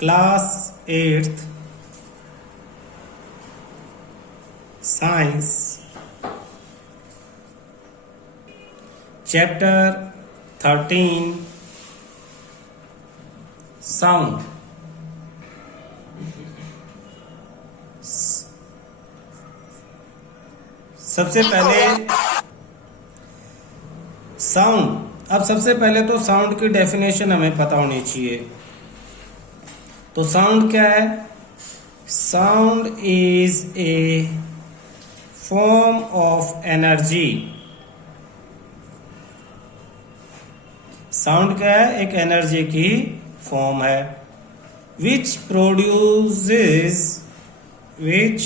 Class 8th science chapter 13 sound. सबसे पहले sound. अब सबसे पहले तो साउंड की डेफिनेशन हमें पता होनी चाहिए। तो साउंड क्या है? Sound is a form of energy. Sound क्या है? एक एनर्जी की फॉर्म है। Which produces, which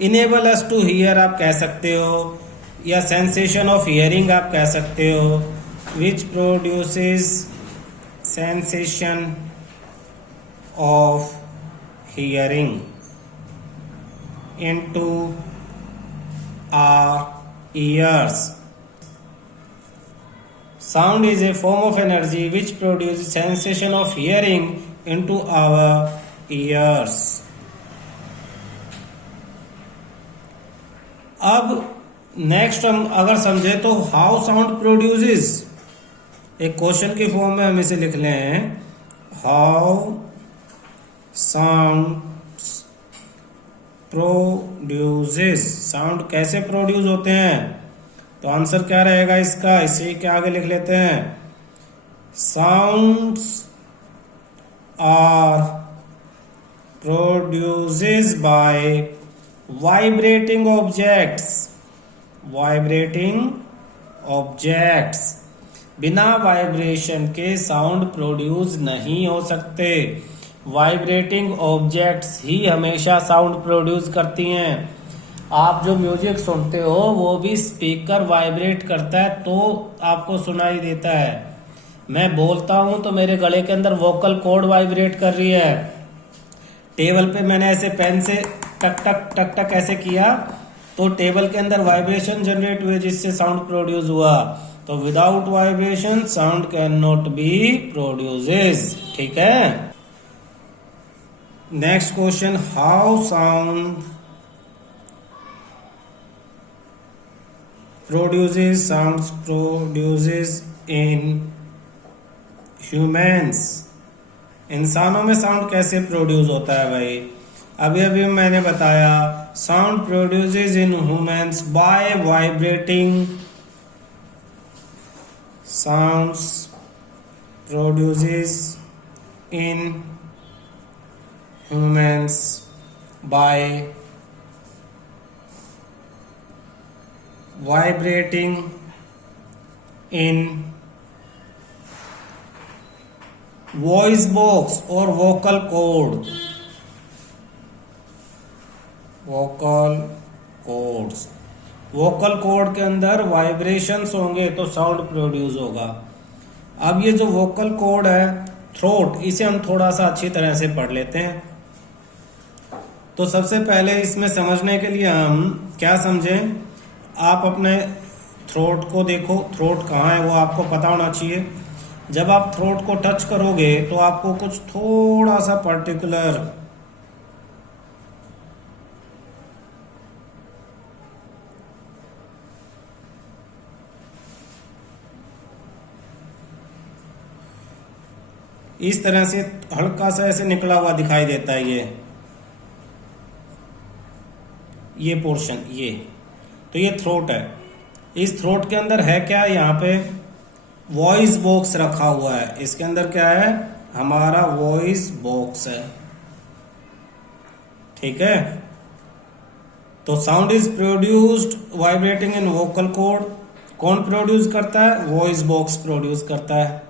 enable us to hear आप कह सकते हो, या सेंसेशन ऑफ हियरिंग आप कह सकते हो। Which produces sensation of hearing into our ears. Sound is a form of energy which produces sensation of hearing into our ears. अब नेक्स्ट हम अगर समझे तो हाउ साउंड प्रोड्यूसेस, एक क्वेश्चन की फॉर्म में हम इसे लिख लें, हाउ साउंड प्रोड्यूसेस। साउंड कैसे प्रोड्यूस होते हैं? तो आंसर क्या रहेगा इसका? इसे क्या आगे लिख लेते हैं, sounds are produces by vibrating objects. Vibrating objects, बिना वाइब्रेशन के साउंड प्रोड्यूस नहीं हो सकते। वाइब्रेटिंग ऑब्जेक्ट्स ही हमेशा साउंड प्रोड्यूस करती हैं। आप जो म्यूजिक सुनते हो वो भी स्पीकर वाइब्रेट करता है तो आपको सुनाई देता है। मैं बोलता हूं तो मेरे गले के अंदर वोकल कॉर्ड वाइब्रेट कर रही है। टेबल पे मैंने ऐसे पेन से टक टक टक टक ऐसे किया तो टेबल के अंदर वाइब्रेशन जनरेट हुए जिससे साउंड प्रोड्यूस हुआ। तो without vibration sound can not be produces. ठीक है। Next question, how sound produces in humans. इंसानों में साउंड कैसे प्रोड्यूस होता है भाई? अभी अभी मैंने बताया, sound produces in humans by vibrating. Sounds produces in humans by vibrating in voice box or vocal cord। vocal cords, vocal cord के अंदर वाइब्रेशंस होंगे तो साउंड प्रोड्यूस होगा। अब ये जो वोकल कॉर्ड है, थ्रोट, इसे हम थोड़ा सा अच्छी तरह से पढ़ लेते हैं। तो सबसे पहले इसमें समझने के लिए हम क्या समझें, आप अपने थ्रोट को देखो, थ्रोट कहाँ है वो आपको पता होना चाहिए। जब आप थ्रोट को टच करोगे तो आपको कुछ थोड़ा सा पर्टिकुलर इस तरह से हल्का सा ऐसे निकला हुआ दिखाई देता है। ये पोर्शन, ये तो ये थ्रोट है। इस थ्रोट के अंदर है क्या? यहाँ पे वॉइस बॉक्स रखा हुआ है। इसके अंदर क्या है? हमारा वॉइस बॉक्स है। ठीक है। तो sound is produced vibrating in vocal cord. कौन प्रोड्यूस करता है? वॉइस बॉक्स प्रोड्यूस करता है।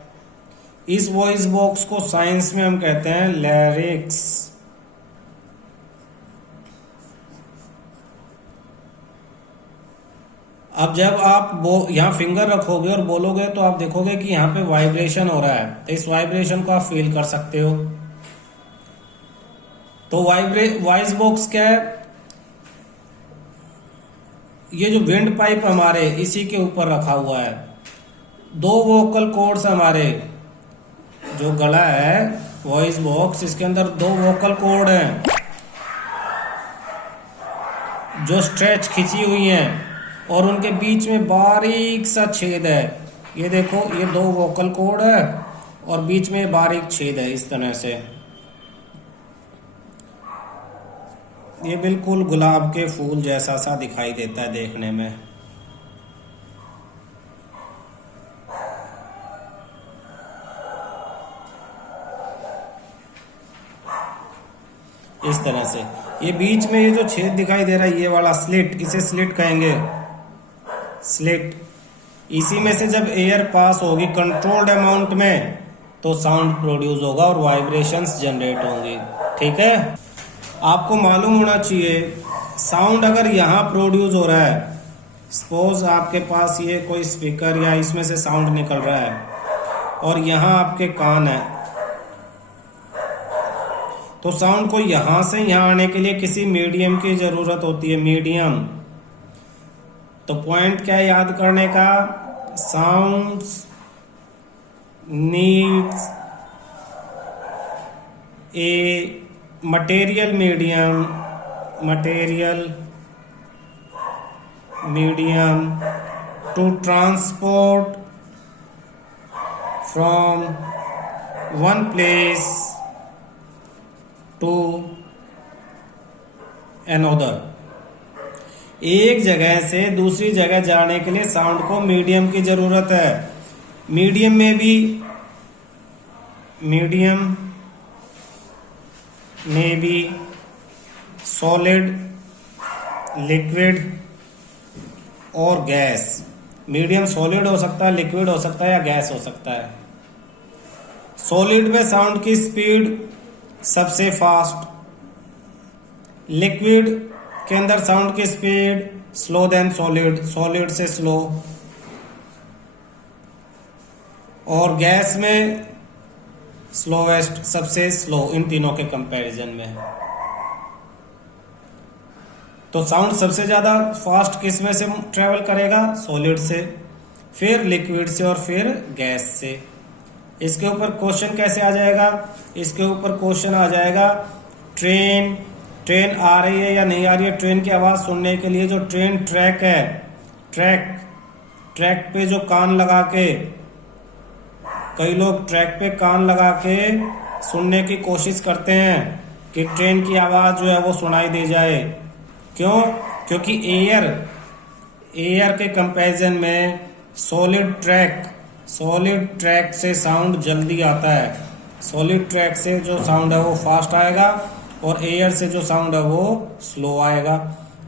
इस वॉइस बॉक्स को साइंस में हम कहते हैं लैरिक्स। अब जब आप यहाँ फिंगर रखोगे और बोलोगे तो आप देखोगे कि यहाँ पे वाइब्रेशन हो रहा है। तो इस वाइब्रेशन को आप फील कर सकते हो। तो वॉइस बॉक्स क्या है? ये जो विंड पाइप हमारे इसी के ऊपर रखा हुआ है। दो वोकल कॉर्ड्स हमारे जो गला है वॉइस बॉक्स, इसके अंदर 2 वोकल कॉर्ड हैं जो स्ट्रेच खिंची हुई हैं और उनके बीच में बारीक सा छेद है। ये देखो, ये 2 वोकल कॉर्ड है और बीच में बारीक छेद है इस तरह से। ये बिल्कुल गुलाब के फूल जैसा सा दिखाई देता है देखने में। इस तरह से ये बीच में ये जो छेद दिखाई दे रहा है, ये वाला स्लिट, इसे स्लिट कहेंगे, स्लिट। इसी में से जब एयर पास होगी कंट्रोल्ड अमाउंट में तो साउंड प्रोड्यूस होगा और वाइब्रेशंस जनरेट होंगी। ठीक है, आपको मालूम होना चाहिए साउंड अगर यहाँ प्रोड्यूस हो रहा है, सपोज आपके पास ये कोई स्पीकर या इसमें से साउंड निकल रहा है और यहाँ आपके कान है, तो साउंड को यहां से यहां आने के लिए किसी मीडियम की जरूरत होती है, मीडियम। तो पॉइंट क्या है याद करने का, sounds needs a material medium to transport from one place to another. एक जगह से दूसरी जगह जाने के लिए साउंड को मीडियम की जरूरत है। मीडियम में भी सॉलिड, लिक्विड और गैस। मीडियम सॉलिड हो सकता है, लिक्विड हो सकता है या गैस हो सकता है। सॉलिड में साउंड की स्पीड सबसे फास्ट, लिक्विड के अंदर साउंड की speed slow than solid, solid से स्लो, और गैस में स्लोवेस्ट, सबसे स्लो इन तीनों के कंपैरिजन में। तो साउंड सबसे ज्यादा फास्ट किस में से ट्रेवल करेगा, सॉलिड से, फिर लिक्विड से और फिर गैस से। इसके ऊपर क्वेश्चन कैसे आ जाएगा, इसके ऊपर क्वेश्चन आ जाएगा ट्रेन आ रही है या नहीं आ रही है। ट्रेन की आवाज सुनने के लिए जो ट्रेन ट्रैक है, ट्रैक पे जो कान लगा के, कई लोग ट्रैक पे कान लगा के सुनने की कोशिश करते हैं कि ट्रेन की आवाज जो है वो सुनाई दे जाए। क्यों? क्योंकि एयर के कंपैरिजन में सॉलिड ट्रैक से साउंड जल्दी आता है। सॉलिड ट्रैक से जो साउंड है वो फास्ट आएगा और एयर से जो साउंड है वो स्लो आएगा।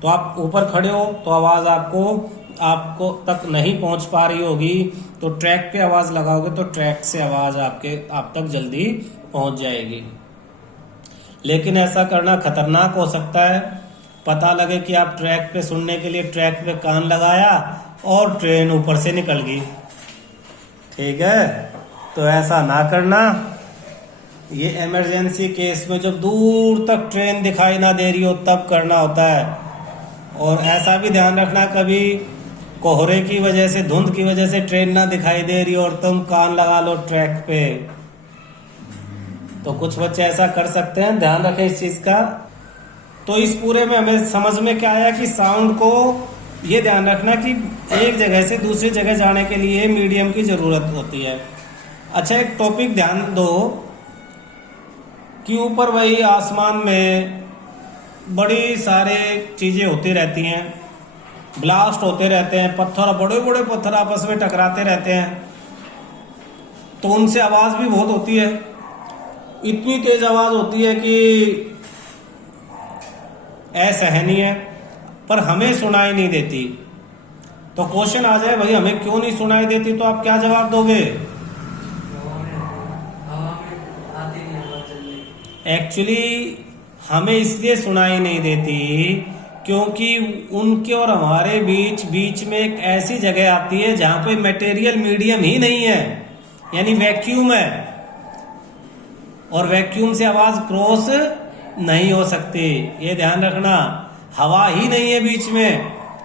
तो आप ऊपर खड़े हो तो आवाज आपको तक नहीं पहुंच पा रही होगी, तो ट्रैक पे आवाज लगाओगे तो ट्रैक से आवाज आप तक जल्दी पहुंच जाएगी। लेकिन ऐसा करना खतरनाक हो सकता है। पता लगे कि आप ट्रैक पे सुनने के लिए ट्रैक पे कान लगाया और ट्रेन ऊपर से निकल गई। ठीक है, तो ऐसा ना करना। ये इमरजेंसी केस में जब दूर तक ट्रेन दिखाई ना दे रही हो तब करना होता है। और ऐसा भी ध्यान रखना, कभी कोहरे की वजह से, धुंध की वजह से ट्रेन ना दिखाई दे रही और तुम कान लगा लो ट्रैक पे, तो कुछ बच्चे ऐसा कर सकते हैं। ध्यान रखें इस चीज का। तो इस पूरे में हमें समझ में क्या आया कि साउंड को ये ध्यान रखना कि एक जगह से दूसरी जगह जाने के लिए मीडियम की जरूरत होती है। अच्छा, एक टॉपिक ध्यान दो कि ऊपर वही आसमान में बड़ी सारे चीजें होती रहती हैं, ब्लास्ट होते रहते हैं, बड़े बड़े पत्थर आपस में टकराते रहते हैं, तो उनसे आवाज भी बहुत होती है। इतनी तेज आवाज होती है कि असहनीय है, पर हमें सुनाई नहीं देती। तो क्वेश्चन आ जाए, भाई हमें क्यों नहीं सुनाई देती, तो आप क्या जवाब दोगे? एक्चुअली हमें इसलिए सुनाई नहीं देती क्योंकि उनके और हमारे बीच में एक ऐसी जगह आती है जहां पे मटेरियल मीडियम ही नहीं है, यानी वैक्यूम है, और वैक्यूम से आवाज क्रॉस नहीं हो सकती। ये ध्यान रखना। हवा ही नहीं है बीच में।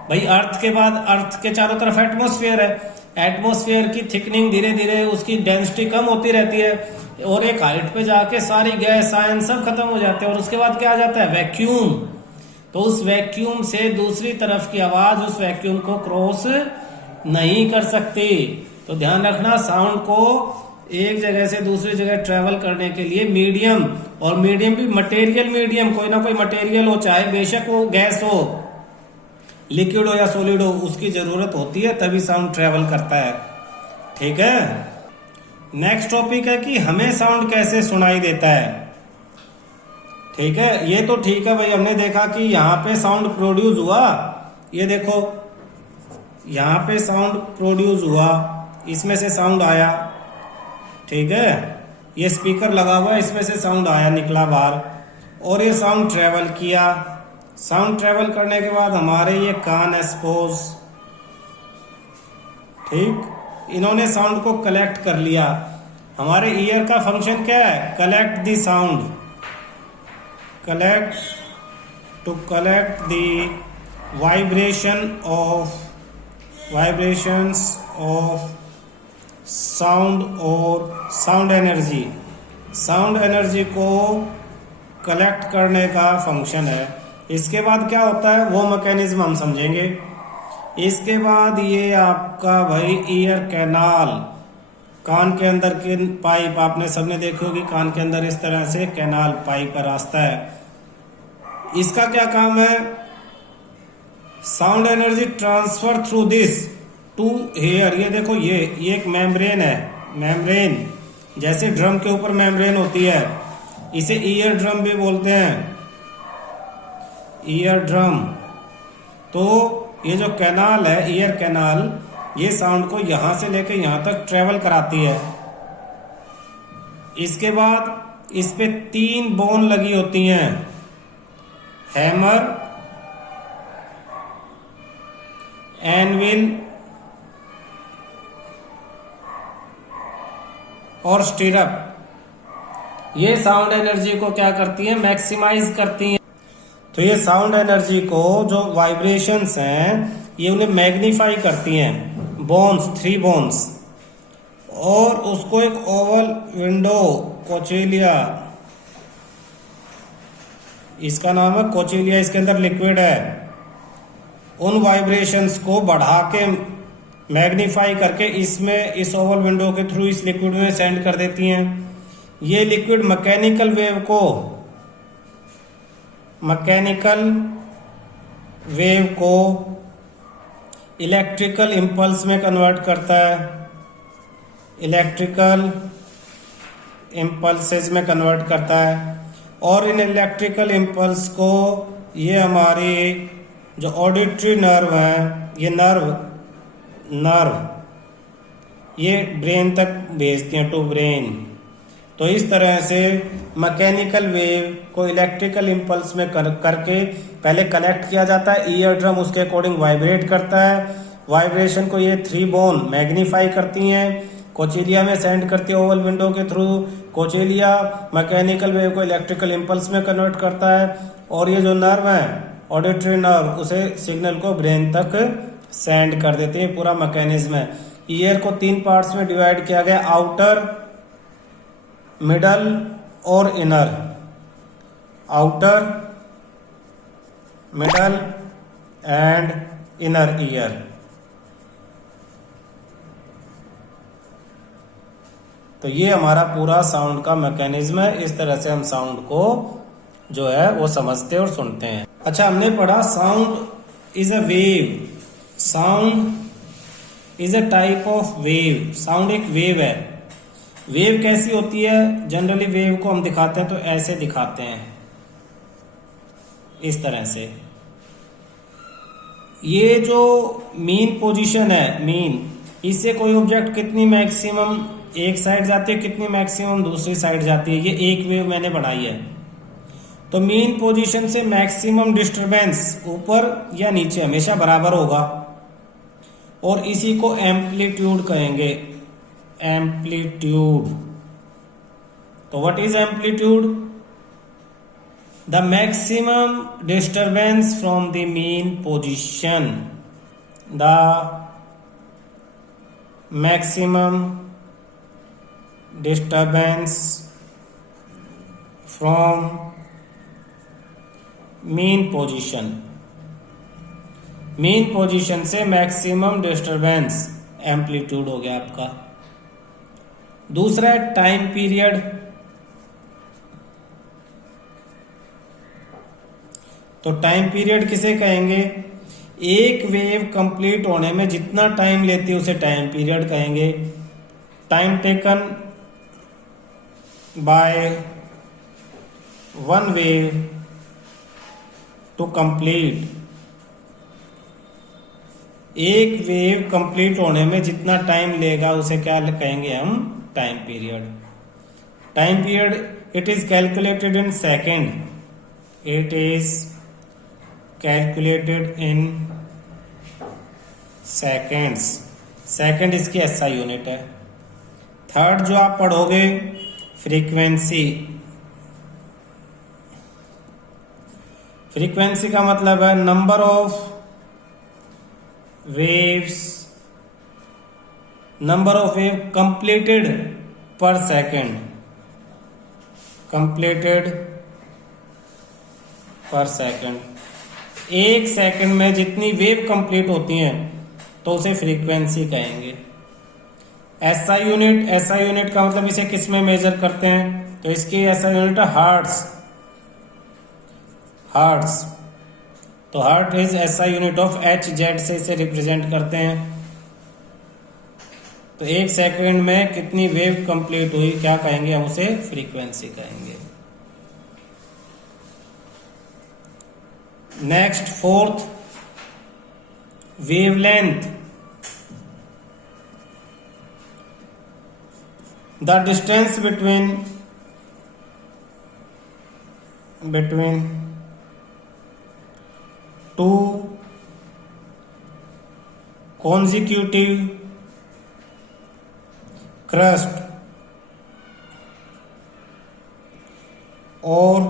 भाई अर्थ के बाद, अर्थ के चारों तरफ एटमॉस्फेयर है, एटमॉस्फेयर की थिकनिंग धीरे धीरे उसकी डेंसिटी कम होती रहती है और एक हाइट पे जाके सारी गैस आयन सब खत्म हो जाते हैं और उसके बाद क्या आ जाता है, वैक्यूम। तो उस वैक्यूम से दूसरी तरफ की आवाज उस वैक्यूम को क्रॉस नहीं कर सकती। तो ध्यान रखना, साउंड को एक जगह से दूसरी जगह ट्रेवल करने के लिए मीडियम, और मीडियम भी मटेरियल मीडियम, कोई ना कोई मटेरियल हो, चाहे बेशक वो गैस हो, लिक्विड हो या सॉलिड हो, उसकी जरूरत होती है, तभी साउंड ट्रेवल करता है। ठीक है। नेक्स्ट टॉपिक है कि हमें साउंड कैसे सुनाई देता है। ठीक है, ये तो ठीक है भाई, हमने देखा कि यहाँ पे साउंड प्रोड्यूस हुआ, ये देखो यहाँ पे साउंड प्रोड्यूस हुआ, इसमें से साउंड आया। ठीक है, ये स्पीकर लगा हुआ है, इसमें से साउंड आया, निकला बाहर, और ये साउंड ट्रेवल किया। साउंड ट्रेवल करने के बाद हमारे ये कान एक्सपोज, ठीक, इन्होंने साउंड को कलेक्ट कर लिया। हमारे ईयर का फंक्शन क्या है, collect the sound, to collect the vibrations of sound और साउंड एनर्जी को कलेक्ट करने का फंक्शन है। इसके बाद क्या होता है वो मैकेनिज्म हम समझेंगे। इसके बाद ये आपका भाई ईयर कैनाल, कान के अंदर की पाइप, आपने सबने देखी होगी कान के अंदर इस तरह से कैनाल पाइप का रास्ता है। इसका क्या काम है, sound energy transfer through this to hair. ये देखो ये एक मेम्ब्रेन है, मेम्ब्रेन जैसे ड्रम के ऊपर मेम्ब्रेन होती है, इसे ईयर ड्रम भी बोलते हैं, ईयर ड्रम। तो ये जो कैनाल है, ईयर कैनाल, ये साउंड को यहां से लेके यहां तक ट्रेवल कराती है। इसके बाद इस पे 3 बोन लगी होती हैं, हैमर, एनविल और स्टिरअप। ये साउंड एनर्जी को क्या करती है, मैक्सिमाइज करती हैं। तो ये साउंड एनर्जी को जो वाइब्रेशंस हैं ये उन्हें मैग्नीफाई करती हैं, बोन्स, 3 बोन्स, और उसको एक ओवल विंडो, कोचिलिया, इसका नाम है कोचिलिया, इसके अंदर लिक्विड है, उन वाइब्रेशंस को बढ़ा के मैग्नीफाई करके इसमें इस ओवल विंडो के थ्रू इस लिक्विड में सेंड कर देती हैं। ये लिक्विड मैकेनिकल वेव को इलेक्ट्रिकल इंपल्स में कन्वर्ट करता है, इलेक्ट्रिकल इंपल्सेस में कन्वर्ट करता है। और इन इलेक्ट्रिकल इंपल्स को ये हमारी जो ऑडिटरी नर्व है, ये नर्व ये ब्रेन तक भेजती हैं, टू ब्रेन। तो इस तरह से मैकेनिकल वेव को इलेक्ट्रिकल इंपल्स में करके पहले कलेक्ट किया जाता है, ईयर ड्रम उसके अकॉर्डिंग वाइब्रेट करता है, वाइब्रेशन को ये 3 बोन मैग्नीफाई करती हैं, कोचिलिया में सेंड करती है ओवल विंडो के थ्रू, कोचिलिया मैकेनिकल वेव को इलेक्ट्रिकल इंपल्स में कन्वर्ट करता है, और ये जो नर्व है ऑडिटरी नर्व उसे सिग्नल को ब्रेन तक सेंड कर देते हैं। पूरा मैकेनिज्म है। ईयर को 3 पार्ट्स में डिवाइड किया गया, आउटर, मिडल और inner. Outer, middle and inner ear. तो ये हमारा पूरा साउंड का मैकेनिज्म है। इस तरह से हम साउंड को जो है वो समझते और सुनते हैं। अच्छा, हमने पढ़ा sound is a wave, sound is a type of wave. Sound एक वेव है। वेव कैसी होती है, जनरली वेव को हम दिखाते हैं तो ऐसे दिखाते हैं, इस तरह से। ये जो मीन पोजीशन है, मीन, इससे कोई ऑब्जेक्ट कितनी मैक्सिमम एक साइड जाती है, कितनी मैक्सिमम दूसरी साइड जाती है, ये एक वेव मैंने बनाई है। तो मीन पोजीशन से मैक्सिमम डिस्टरबेंस ऊपर या नीचे हमेशा बराबर होगा, और इसी को एम्पलीट्यूड कहेंगे, एम्पलीट्यूड। तो what is amplitude? The maximum disturbance from the mean position, the maximum disturbance from mean position, mean position से मैक्सिमम डिस्टरबेंस एम्पलीट्यूड हो गया आपका। दूसरा है टाइम पीरियड, तो टाइम पीरियड किसे कहेंगे? एक वेव कंप्लीट होने में जितना टाइम लेती है उसे टाइम पीरियड कहेंगे। Time taken by one wave to complete, एक वेव कंप्लीट होने में जितना टाइम लेगा उसे क्या कहेंगे हम? Time period. Time period it is calculated in second, it is calculated in seconds, second इसकी एसआई यूनिट है। थर्ड जो आप पढ़ोगे फ्रीक्वेंसी, फ्रीक्वेंसी का मतलब है number of waves, number of wave completed per second, completed per second। एक second में जितनी वेव कंप्लीट होती हैं तो उसे फ्रीक्वेंसी कहेंगे। एसआई यूनिट, एसआई यूनिट का मतलब इसे किस में मेजर करते हैं? तो इसकी एसआई यूनिट है हर्ट्ज, हर्ट्ज। तो hertz is SI unit of H Z से इसे रिप्रेजेंट करते हैं। तो एक सेकंड में कितनी वेव कंप्लीट हुई क्या कहेंगे हम? उसे फ्रीक्वेंसी कहेंगे। Next fourth, wavelength, the distance between two consecutive crust और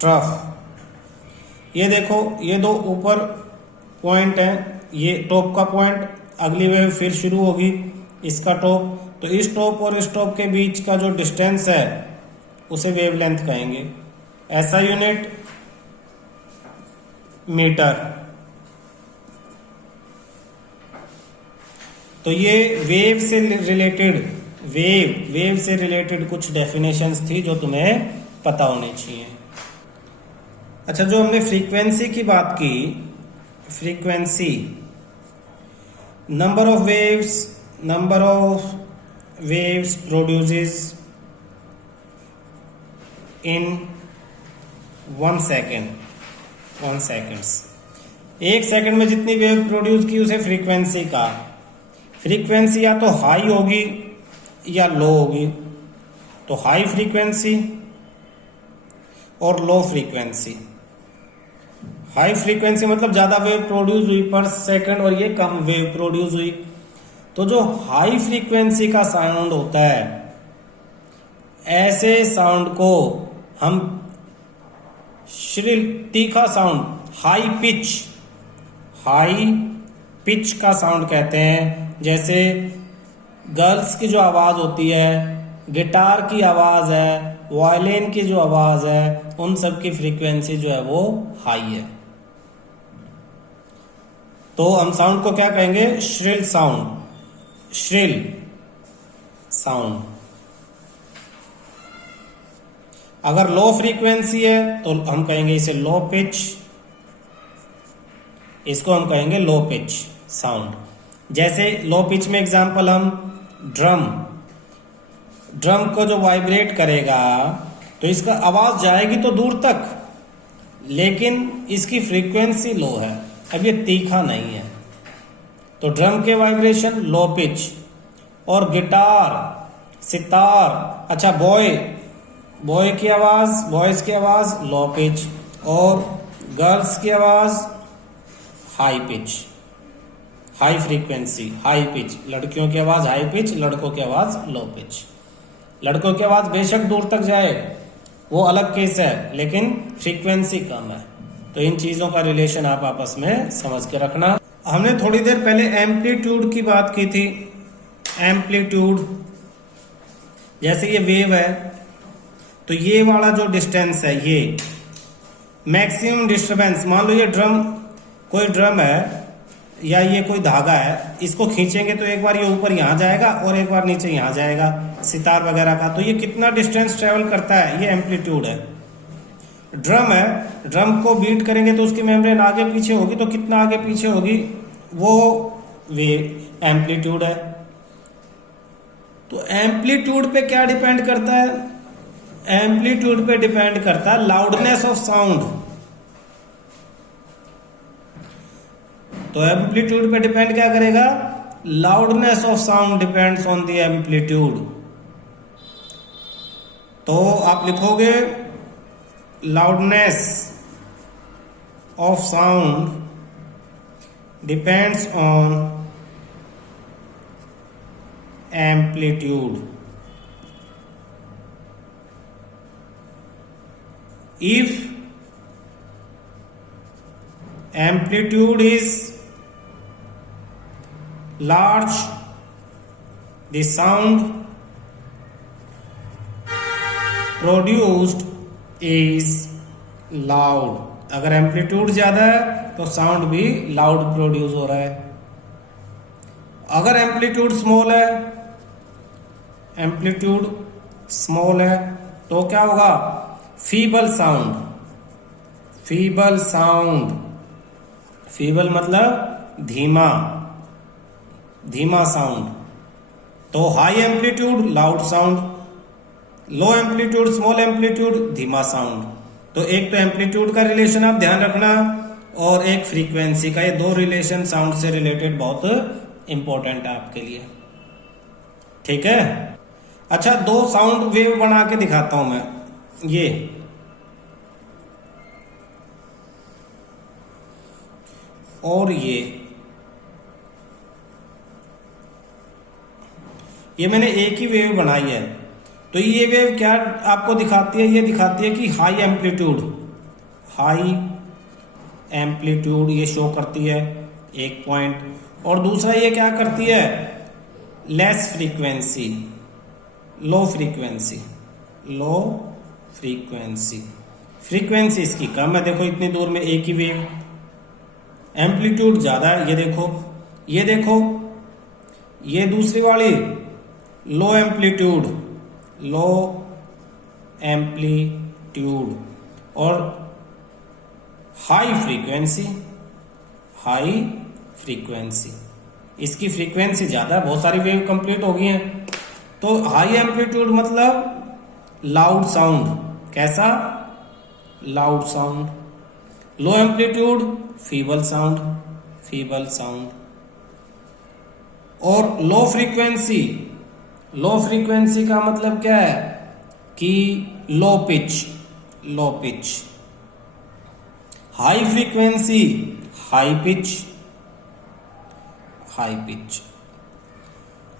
ट्रफ। ये देखो, ये दो ऊपर पॉइंट है, ये टॉप का पॉइंट, अगली वेव फिर शुरू होगी इसका टॉप, तो इस टॉप और इस टॉप के बीच का जो डिस्टेंस है उसे वेवलेंथ कहेंगे। ऐसा यूनिट मीटर। तो ये वेव से रिलेटेड, वेव से रिलेटेड कुछ डेफिनेशंस थी जो तुम्हें पता होनी चाहिए। अच्छा, जो हमने फ्रीक्वेंसी की बात की, frequency number of waves produces in 1 second, 1 seconds. एक सेकंड में जितनी वेव प्रोड्यूस की उसे फ्रीक्वेंसी का। फ्रीक्वेंसी या तो हाई होगी या लो होगी, तो हाई फ्रीक्वेंसी और लो फ्रीक्वेंसी। हाई फ्रीक्वेंसी मतलब ज्यादा वेव प्रोड्यूस हुई पर सेकंड, और ये कम वेव प्रोड्यूस हुई। तो जो हाई फ्रीक्वेंसी का साउंड होता है, ऐसे साउंड को हम श्रिल, तीखा साउंड, हाई पिच का साउंड कहते हैं। जैसे गर्ल्स की जो आवाज होती है, गिटार की आवाज है, वायलिन की जो आवाज है, उन सब की फ्रीक्वेंसी जो है वो हाई है। तो हम साउंड को क्या कहेंगे? Shrill sound, shrill sound. अगर लो फ्रीक्वेंसी है तो हम कहेंगे इसे लो पिच, इसको हम कहेंगे लो पिच साउंड। जैसे लो पिच में एग्जांपल हम ड्रम को जो वाइब्रेट करेगा तो इसका आवाज जाएगी तो दूर तक, लेकिन इसकी फ्रीक्वेंसी लो है, अब ये तीखा नहीं है। तो ड्रम के वाइब्रेशन लो पिच, और गिटार, सितार, अच्छा बॉयज की आवाज लो पिच, और गर्ल्स की आवाज high pitch, high frequency, high pitch. लड़कियों की आवाज हाई पिच, लड़कों की आवाज लो पिच। लड़कों की आवाज बेशक दूर तक जाए, वो अलग केस है, लेकिन फ्रीक्वेंसी कम है। तो इन चीजों का रिलेशन आप आपस में समझ के रखना। हमने थोड़ी देर पहले एम्पलीट्यूड की बात की थी। एम्पलीट्यूड, जैसे ये वेव है तो ये वाला जो डिस्टेंस है ये मैक्सिमम डिस्टरबेंस, मान लो ये ड्रम, कोई ड्रम है या ये कोई धागा है, इसको खींचेंगे तो एक बार ये ऊपर यहाँ जाएगा और एक बार नीचे यहाँ जाएगा, सितार वगैरह का, तो ये कितना डिस्टेंस ट्रेवल करता है, ये एम्पलीट्यूड है। ड्रम है, ड्रम को बीट करेंगे तो उसकी मेम्ब्रेन आगे पीछे होगी, तो कितना आगे पीछे होगी, वो वेव एम्पलीट्यूड है। तो एम्पलीट्यूड पे क्या डिपेंड करता है, एम्पलीट्यूड पे डिपेंड करता है लाउडनेस ऑफ साउंड। तो एम्पलीट्यूड पे डिपेंड क्या करेगा, loudness of sound depends on the amplitude. तो आप लिखोगे loudness of sound depends on amplitude. If amplitude is large, the sound produced is loud। अगर एम्पलीट्यूड ज्यादा है तो साउंड भी लाउड प्रोड्यूस हो रहा है। अगर एम्पलीट्यूड स्मॉल है, एम्पलीट्यूड स्मॉल है तो क्या होगा, feeble sound. Feeble sound, feeble मतलब धीमा, धीमा साउंड। तो high amplitude loud sound, low amplitude small amplitude धीमा साउंड। तो एक तो एम्पलीट्यूड का रिलेशन आप ध्यान रखना और एक फ्रीक्वेंसी का, ये दो रिलेशन साउंड से रिलेटेड बहुत इंपॉर्टेंट है आपके लिए, ठीक है। अच्छा, दो साउंड वेव बना के दिखाता हूं मैं। ये और ये मैंने एक ही वेव बनाई है। तो ये वेव क्या आपको दिखाती है, ये दिखाती है कि हाई एम्पलीट्यूड, हाई एम्पलीट्यूड ये शो करती है एक पॉइंट, और दूसरा ये क्या करती है, less frequency, low frequency, low frequency, frequency इसकी कम है। देखो इतनी दूर में एक ही वेव, एम्पलीट्यूड ज्यादा है, ये देखो, ये देखो, ये दूसरी वाली लो एम्पलीट्यूड, लो एम्पलीट्यूड, और हाई फ्रीक्वेंसी, हाई फ्रीक्वेंसी, इसकी फ्रीक्वेंसी ज्यादा है, बहुत सारी वेव कंप्लीट हो गई हैं। तो हाई एम्पलीट्यूड मतलब लाउड साउंड, कैसा, loud sound. Low amplitude feeble sound, feeble sound. और लो फ्रीक्वेंसी, लो फ्रीक्वेंसी का मतलब क्या है कि low pitch, low pitch. High frequency high pitch, high pitch.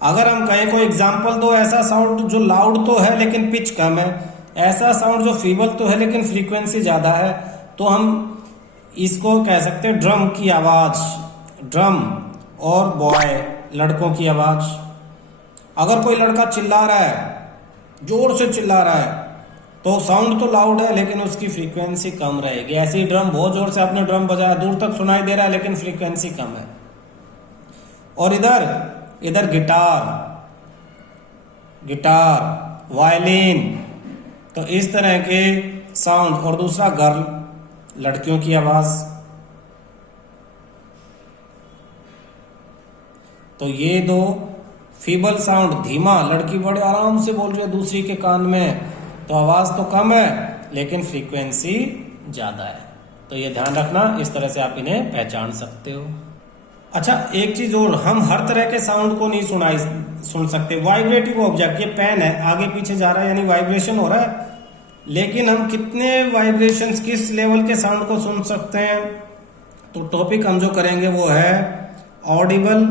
अगर हम कहें कोई एग्जांपल दो, ऐसा साउंड जो लाउड तो है लेकिन पिच कम है, ऐसा साउंड जो फीबल तो है लेकिन फ्रीक्वेंसी ज्यादा है, तो हम इसको कह सकते हैं ड्रम की आवाज, ड्रम और बॉय लड़कों की आवाज। अगर कोई लड़का चिल्ला रहा है, जोर से चिल्ला रहा है, तो साउंड तो लाउड है लेकिन उसकी फ्रीक्वेंसी कम रहेगी। ऐसे ही ड्रम, बहुत जोर से आपने ड्रम बजाया, दूर तक सुनाई दे रहा है लेकिन फ्रीक्वेंसी कम है। और इधर गिटार, गिटार, वायलिन, तो इस तरह के साउंड। और दूसरा गर्ल, लड़कियों की आवाज। तो ये दो फीबल साउंड, धीमा, लड़की बड़े आराम से बोल रही है दूसरी के कान में, तो आवाज तो कम है लेकिन फ्रीक्वेंसी ज्यादा है। तो ये ध्यान रखना, इस तरह से आप इन्हें पहचान सकते हो। अच्छा, एक चीज और, हम हर तरह के साउंड को नहीं सुन सकते। वाइब्रेटिंग ऑब्जेक्ट, ये पेन है, आगे पीछे जा रहा है यानी वाइब्रेशन हो रहा है, लेकिन हम कितने वाइब्रेशंस, किस लेवल के साउंड को सुन सकते हैं? तो टॉपिक हम जो करेंगे वो है Audible,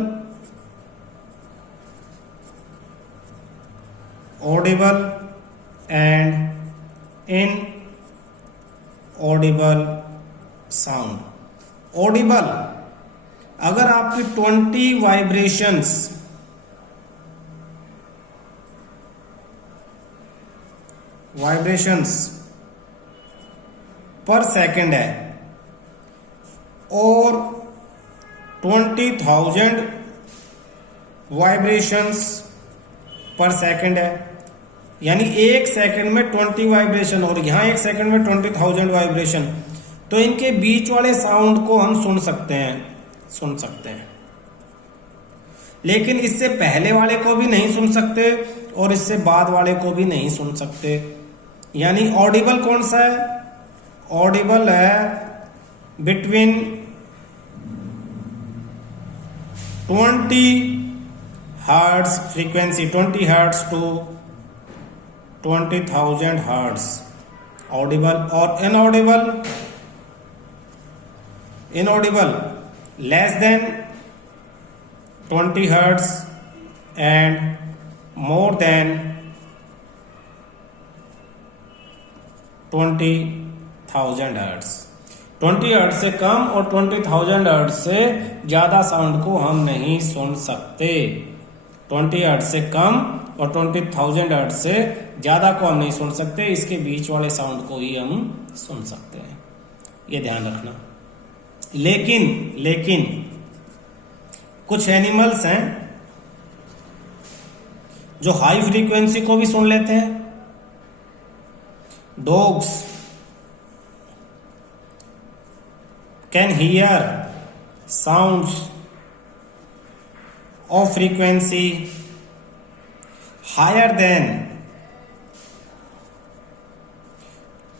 Audible and in Audible sound. Audible, अगर आपकी 20 वाइब्रेशंस वाइब्रेशंस पर सेकंड है और 20,000 वाइब्रेशंस पर सेकंड है, यानी एक सेकंड में 20 वाइब्रेशन और यहां एक सेकंड में 20,000 वाइब्रेशन। तो इनके बीच वाले साउंड को हम सुन सकते हैं, लेकिन इससे पहले वाले को भी नहीं सुन सकते और इससे बाद वाले को भी नहीं सुन सकते। यानी ऑडिबल कौन सा है? ऑडिबल है between 20 hertz frequency, 20 hertz to 20,000 hertz audible, और inaudible less than 20 hertz and more than 20,000 hertz. 20 hertz से कम और 20,000 हर्ट्ज से ज्यादा साउंड को हम नहीं सुन सकते। 20 हर्ट्ज से कम और 20,000 हर्ट्ज से ज्यादा को हम नहीं सुन सकते, इसके बीच वाले साउंड को ही हम सुन सकते हैं, ये ध्यान रखना। लेकिन कुछ एनिमल्स हैं जो हाई फ्रीक्वेंसी को भी सुन लेते हैं। Dogs can hear sounds of frequency higher than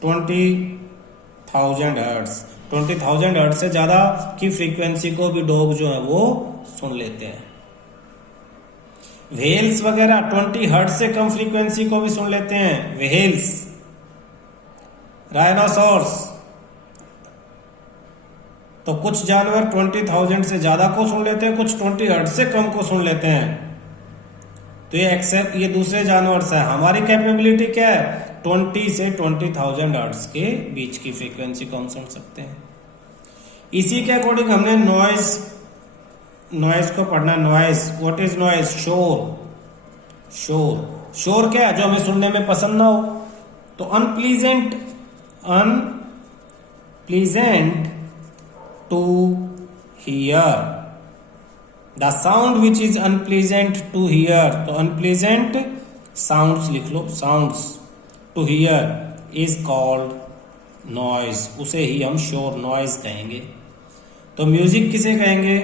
20,000 hertz. 20,000 hertz से ज्यादा की फ्रीक्वेंसी को भी डॉग जो है वो सुन लेते हैं। व्हेल्स वगैरह 20 हर्ट्ज से कम फ्रीक्वेंसी को भी सुन लेते हैं। व्हेल्स, राइनोसॉर्स, तो कुछ जानवर 20,000 से ज्यादा को सुन लेते हैं, कुछ 20 हर्ट्ज से कम को सुन लेते हैं। तो ये दूसरे जानवर से हमारी कैपेबिलिटी क्या है? 20 से 20,000 हर्ट्ज के बीच की फ्रीक्वेंसी को हम सुन सकते हैं। इसी के अकॉर्डिंग हमने नॉइज को पढ़ना। Noise, what is noise? शोर क्या है? जो हमें सुनने में पसंद ना हो। तो unpleasant to hear, the sound which is unpleasant to hear. तो अनप्लीजेंट साउंड्स लिख लो, sounds to hear is called noise, उसे ही हम शोर नॉइज कहेंगे। तो म्यूजिक किसे कहेंगे?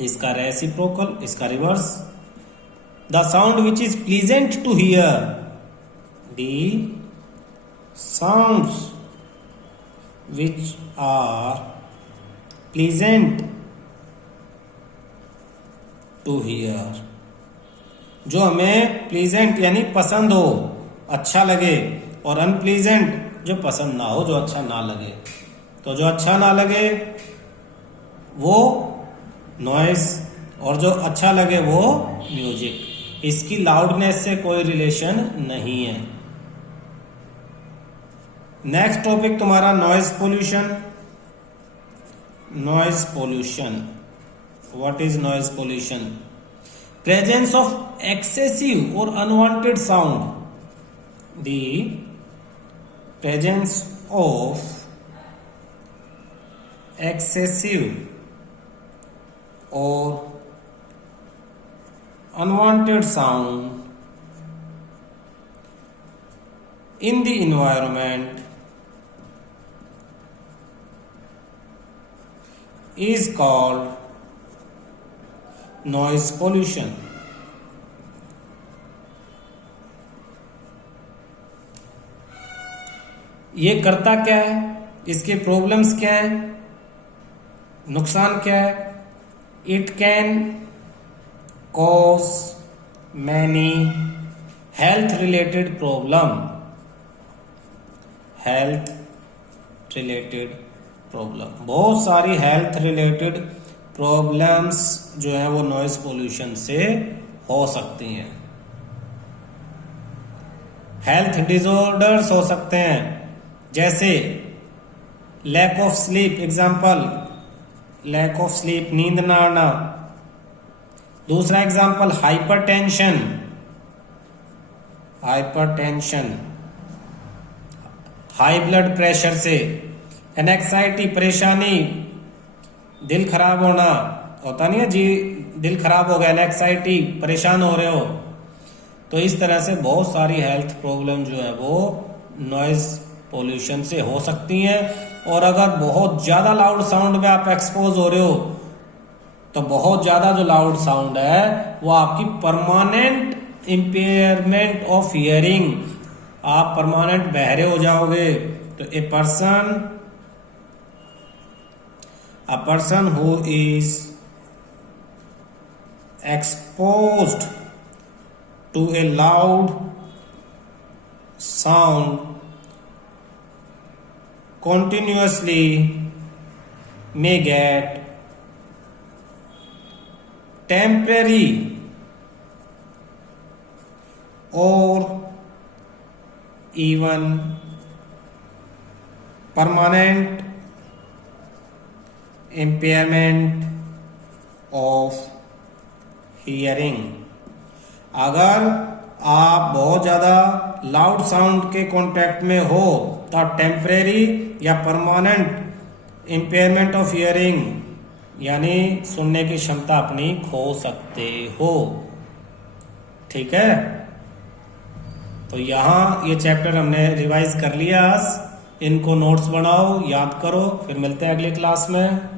इसका रेसिप्रोकल, इसका reverse. The sound which is pleasant to hear, the sounds which are pleasant to hear, जो हमें प्लीजेंट यानी पसंद हो, अच्छा लगे, और अनप्लीजेंट जो पसंद ना हो, जो अच्छा ना लगे। तो जो अच्छा ना लगे वो नॉइज और जो अच्छा लगे वो म्यूजिक। इसकी लाउडनेस से कोई रिलेशन नहीं है। नेक्स्ट टॉपिक तुम्हारा noise pollution. Noise pollution, what is noise pollution? Presence of excessive और unwanted sound, the presence of excessive or unwanted sound in the environment is called noise pollution. ये करता क्या है? इसके प्रॉब्लम्स क्या है? नुकसान क्या है? It can cause many health related problem. बहुत सारी हेल्थ रिलेटेड प्रॉब्लम्स जो है वो नॉइज पोल्यूशन से हो सकती हैं। हेल्थ डिसऑर्डर्स हो सकते हैं, जैसे lack of sleep, example lack of sleep, नींद ना आना। दूसरा example hypertension, high blood pressure से, एनेक्साइटी परेशानी, दिल खराब होना, होता नहीं है जी, दिल खराब हो गया, एनेक्साइटी, परेशान हो रहे हो। तो इस तरह से बहुत सारी हेल्थ प्रॉब्लम जो है वो नॉइज पोल्यूशन से हो सकती हैं। और अगर बहुत ज़्यादा लाउड साउंड में आप एक्सपोज हो रहे हो तो बहुत ज़्यादा जो लाउड साउंड है वो आपकी परमानेंट इम्पेयरमेंट ऑफ हियरिंग, आप परमानेंट बहरे हो जाओगे। तो a person who is exposed to a loud sound continuously may get temporary or even permanent impairment of hearing. अगर आप बहुत ज़्यादा लाउड साउंड के कांटेक्ट में हो तो आप टेम्परेरी या परमानेंट इम्पेयरमेंट ऑफ हियरिंग यानी सुनने की क्षमता अपनी खो सकते हो। ठीक है, तो यहाँ ये चैप्टर हमने रिवाइज कर लिया। इनको नोट्स बनाओ, याद करो, फिर मिलते हैं अगली क्लास में।